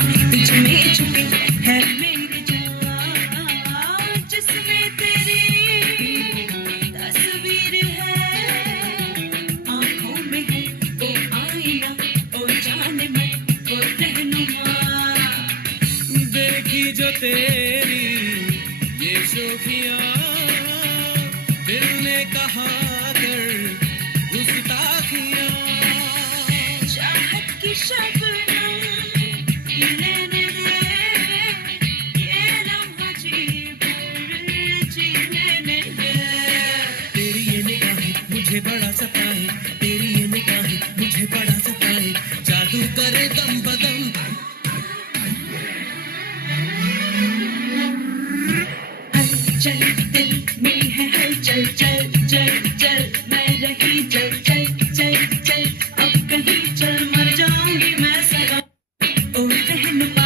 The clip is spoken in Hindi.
तुझ में छुपी है मेरी जान, जिसमें तेरी तस्वीर है, आंखों में है वो आईना, ओ जाने मन वो रहनुमा। देखी जो तेरी ये शोखियां, दिल ने कहा कर गुस्ताखियां। चाहत की शबनम लेने दे, ये लम्हा जी भर जी लेने दे। तेरी ये निगाहें मुझे बड़ा सताए, तेरी ये निगाहें मुझे बड़ा सताए, जादू करे दम बदम। चल दिल में है हलचल, चल चल चल मैं रही चल चल चल चल, अब कहीं चल मर जाऊंगी मैं सनम, ओ रहनुमा।